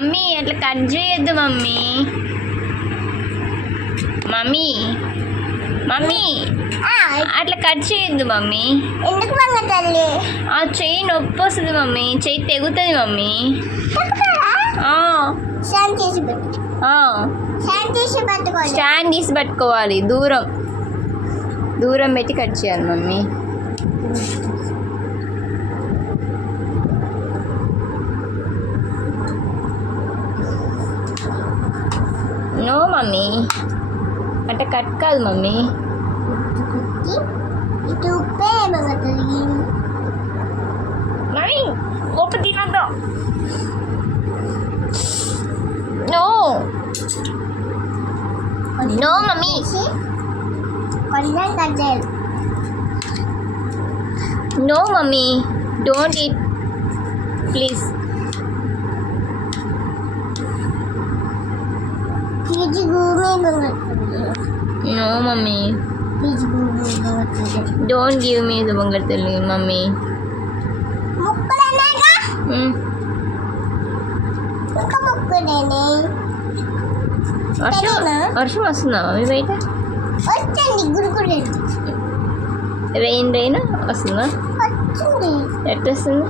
మమ్మీ అట్లా కట్ చేయొద్దు mummy. Mummy mummy అట్లా కట్ చేయొద్దు మమ్మీ. ఎందుకు తల్లి? ఆ చెయ్యి నొప్పి వస్తుంది మమ్మీ, చెయ్యి తెగుతుంది మమ్మీ. స్టాండ్ తీసి పట్టుకోవాలి, దూరం దూరం పెట్టి కట్ చేయాలి మమ్మీ. నో మమ్మీ, అంటే కట్ కాదు మమ్మీ. మమ్మీ ఉప్పు తినద్దు. No no mummy. No mummy, don't eat please. No mummy, don't give me బంగారు తల్లి మమ్మీ. వర్షం వస్తుందా మమ్మీ బయట? రెయిన్ వస్తుందా? ఎట్లా వస్తుంది?